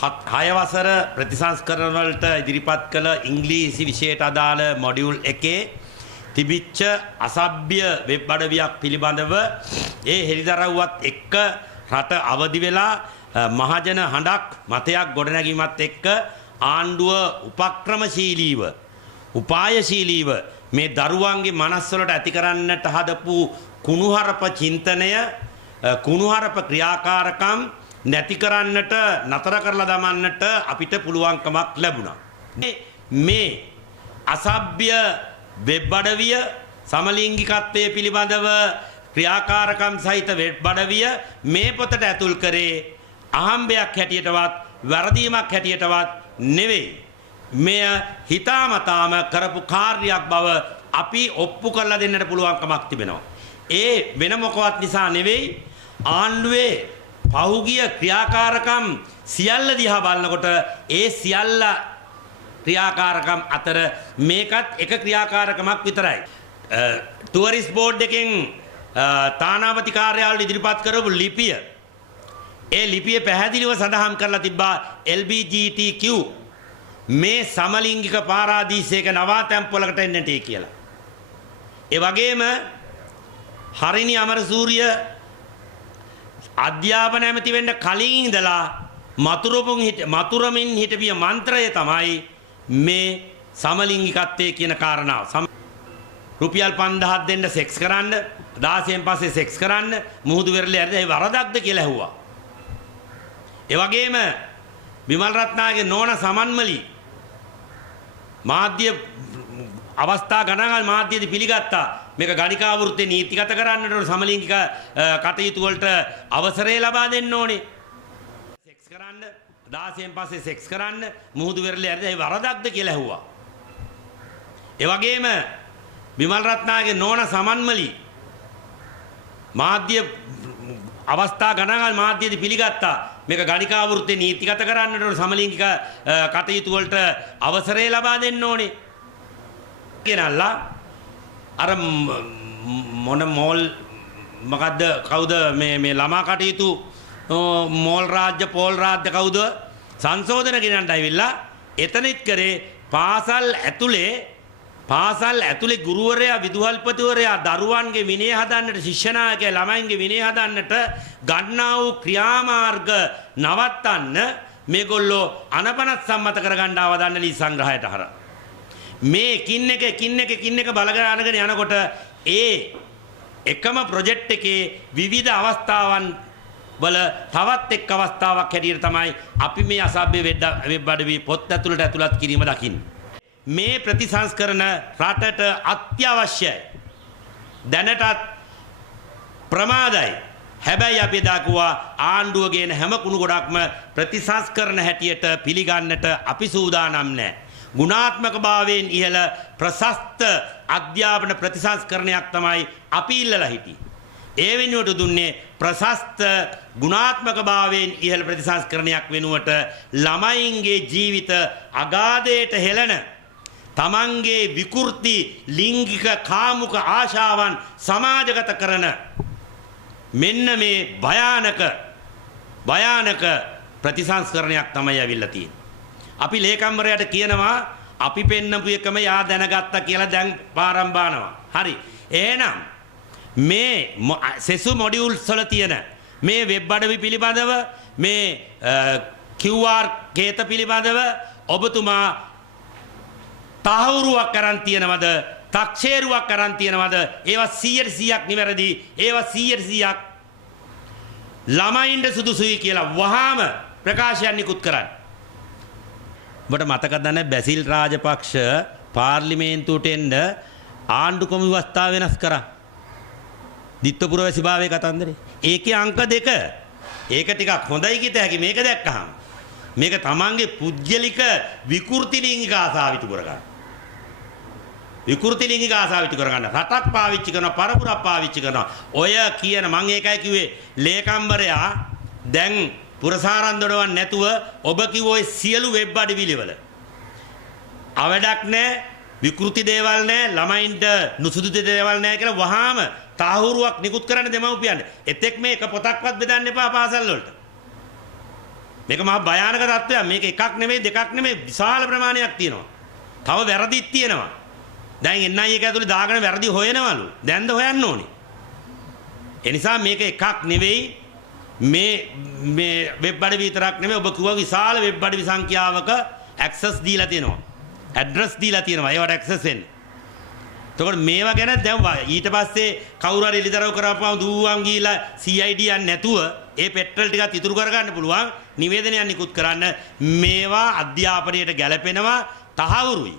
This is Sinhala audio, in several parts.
හය වසර ප්‍රතිසංස්කරණ වලට ඉදිරිපත් කළ ඉංග්‍රීසි විෂයට අදාළ මොඩියුල් එකේ තිබිච්ච අසභ්‍ය වෙබ් අඩවියක් පිළිබඳව ඒ හෙළිදරව්වත් එක්ක රට අවදි වෙලා මහජන හඬක් මතයක් ගොඩනැගීමත් එක්ක ආණ්ඩුව උපක්‍රමශීලීව උපායශීලීව මේ දරුවන්ගේ මනස් වලට ඇති කරන්නට හදපු කුණුහරුප චින්තනය කුණුහරුප ක්‍රියාකාරකම් නැති කරන්නට නතර කරලා දමන්නට අපිට පුළුවන්කමක් ලැබුණා. මේ අසභ්‍ය වෙබ් අඩවිය සමලිංගිකත්වයේ පිළිබඳව ක්‍රියාකාරකම් සහිත වෙබ් අඩවිය මේ පොතට ඇතුල් කරේ අහම්බයක් හැටියටවත් වැරදීමක් හැටියටවත් නෙවෙයි. මෙය හිතාමතාම කරපු කාර්යයක් බව අපි ඔප්පු කරලා දෙන්නට පුළුවන්කමක් තිබෙනවා. ඒ වෙන මොකවත් නිසා නෙවෙයි ආණ්ඩුවේ පහුගිය ක්‍රියාකාරකම් සියල්ල දිහා බලනකොට ඒ සියල්ල ක්‍රියාකාරකම් අතර මේකත් එක ක්‍රියාකාරකමක් විතරයි. ටුවරිස්ට් බෝඩ් එකෙන් තානාපති කාර්යාලයට ඉදිරිපත් කරපු ලිපිය ඒ ලිපිය පැහැදිලිව සඳහන් කරලා තිබ්බා LGBTQ මේ සමලිංගික පාරාදීසයක නවාතැන්පොලකට එන්නට කියලා. ඒ වගේම හරිනි අමරසූරිය අධ්‍යාපන ඇමති වෙන්න කලින් ඉඳලා මතුරමින් හිටපිය මන්ත්‍රය තමයි මේ සමලිංගිකත්වයේ කියන කාරණාව. රුපියල් 5000ක් දෙන්න සෙක්ස් කරන්න 16න් පස්සේ සෙක්ස් කරන්න මුහුදු වෙරළේ ඇරලා ඒ වරදක්ද කියලා ඇහුවා. ඒ වගේම විමල් රත්නාගේ නෝන සමන්මලි මාධ්‍ය අවස්ථා ගණනක් මාධ්‍යයේදී පිළිගත්තා. මේක ගණිකා වෘත්තේ නීතිගත කරන්නට ඕන සමලිංගික කටයුතු වලට අවසරය ලබා දෙන්න ඕනේ. සෙක්ස් කරන්න 16න් පස්සේ සෙක්ස් කරන්න මුහුදු වෙරළේ ඇරලා ඒ වරදක්ද කියලා ඇහුවා. ඒ වගේම විමල් රත්නාගේ නෝන සමන්මලි මාධ්‍ය අවස්ථා ගණනක් මාධ්‍යයේදී පිළිගත්තා. මේක ගණිකා වෘත්තේ නීතිගත කරන්නට ඕන සමලිංගික කටයුතු වලට අවසරය ලබා දෙන්න ඕනේ. කියනල්ලා අර මොන මෝල් මොකද්ද කවුද මේ ළමා කටයුතු මෝල් රාජ්‍ය පෝල් රාජ්‍ය කවුද සංශෝධන ගෙනන්නට ඇවිල්ලා එතනත් කරේ පාසල් ඇතුලේ ගුරුවරයා විදුහල්පතිවරයා දරුවන්ගේ විනය හදන්නට ශිෂ්‍ය නායකයා ළමයින්ගේ විනය හදන්නට ගන්නා වූ ක්‍රියාමාර්ග නවත්තන්න මේගොල්ලෝ අනපනත් සම්මත කරගන්න අවදන්න ලී සංග්‍රහයට හරහා මේ එකින් එක බලගෙන යනකොට ඒ එකම ප්‍රොජෙක්ට් එකේ විවිධ අවස්ථාවන් වල තවත් එක් අවස්ථාවක් හැටියට තමයි අපි මේ අසභ්‍ය වෙබ් අඩවි පොත් ඇතුළට ඇතුළත් කිරීම දකින්නේ. මේ ප්‍රතිසංස්කරණ රටට අත්‍යවශ්‍යයි. දැනටත් ප්‍රමාදයි. හැබැයි අපි දක්වා ආණ්ඩුව ගේන හැම කුණු ගොඩක්ම ප්‍රතිසංස්කරණ හැටියට පිළිගන්නට අපි සූදානම් නැහැ. ගුණාත්මක භාවයෙන් ඉහළ ප්‍රශස්ත අධ්‍යාපන ප්‍රතිසංස්කරණයක් තමයි අපි ඉල්ලලා හිටියේ. ඒ වෙනුවට දුන්නේ ප්‍රශස්ත ගුණාත්මක භාවයෙන් ඉහළ ප්‍රතිසංස්කරණයක් වෙනුවට ළමයින්ගේ ජීවිත අගාධයට හෙළන තමන්ගේ විකෘති ලිංගික කාමුක ආශාවන් සමාජගත කරන මෙන්න මේ භයානක ප්‍රතිසංස්කරණයක් තමයි ඇවිල්ලා තියෙන්නේ. අපි ලේකම්වරයාට කියනවා අපි පෙන්නපු එකම යා දැනගත්තා කියලා දැන් පාරම් බානවා. හරි. එහෙනම් මේ සෙසු මොඩියුල්ස් වල තියෙන මේ වෙබ් අඩවි පිළිබඳව මේ QR කේත පිළිබඳව ඔබතුමා තහවුරුවක් කරන් තියනවද? තක්සේරුවක් කරන් තියනවද? ඒවා 100%ක් නිවැරදි. ඒවා 100%ක් ළමයින්ට සුදුසුයි කියලා වහාම ප්‍රකාශයක් නිකුත් කරන්න. ඔබට මතකද නැහැ බැසිල් රාජපක්ෂ පාර්ලිමේන්තුවට එන්න ආණ්ඩුක්‍රම ව්‍යවස්ථාව වෙනස් කරා. දිත්තපුර වැසිභාවයේ කතන්දරේ. ඒකේ අංක 2. ඒක ටිකක් හොඳයි කිත හැකි මේක දැක්කහම. මේක තමන්ගේ පුද්ගලික විකෘති ලිංගික ආසාව ඉටු කරගන්න. විකෘති ලිංගික ආසාව ඉටු කරගන්න. රටක් පාවිච්චි කරනවා, පරපුරක් පාවිච්චි කරනවා. ඔය කියන මම ඒකයි කිව්වේ ලේකම්වරයා දැන් පුරසාරන් දොඩවන්න නැතුව ඔබ කිව්ව ඔය සියලු වෙබ් අඩවිවල අවඩක් නැහැ, විකෘති දේවල් නැහැ, ළමයින්ට නුසුදුසු දේවල් නැහැ කියලා වහාම තාහුරුවක් නිකුත් කරන්න දෙමව්පියන්ට. එතෙක් මේ එක පොතක්වත් බෙදන්න එපා පාසල් වලට. මේක මහා භයානක තත්ත්වයක්. මේක එකක් නෙමෙයි දෙකක් නෙමෙයි විශාල ප්‍රමාණයක් තියෙනවා. තව වැරදිත් තියෙනවා. දැන් NI එක ඇතුලේ දාගෙන වැරදි හොයනවලු. දැන්ද හොයන්න ඕනේ. ඒ නිසා මේක එකක් නෙවෙයි මේ වෙබ් අඩවි විතරක් නෙමෙයි ඔබ කිව්වා විශාල වෙබ් අඩවි සංඛ්‍යාවක ඇක්සස් දීලා තියෙනවා. ඇඩ්‍රස් දීලා තියෙනවා. ඒවට ඇක්සස් වෙන්න. එතකොට මේවා ගැන දැන් ඊට පස්සේ කවුරු හරි එළිදරව් කරපුවම දුවම් ගිහිලා CID යන්නේ නැතුව ඒ පෙට්‍රල් ටිකත් ඉතුරු කරගන්න පුළුවන් නිවේදනයක් නිකුත් කරන්න. මේවා අධ්‍යාපනයට ගැලපෙනවා තහවුරුයි.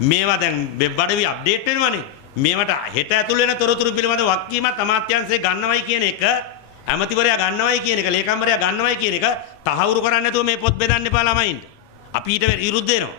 මේවා දැන් වෙබ් අඩවි අප්ඩේට් වෙනවනේ. මේවට හෙට ඇතුල් වෙන තොරතුරු පිළිබඳ වක්කීමත් අමාත්‍යාංශය ගන්නවයි කියන එක ඇමතිවරයා ගන්නවයි කියන එක ලේකම්වරයා ගන්නවයි කියන එක තහවුරු කරන්නේ නැතුව මේ පොත් බෙදන්න එපා ළමයින්ට. අපි ඊට විරුද්ධ වෙනවා.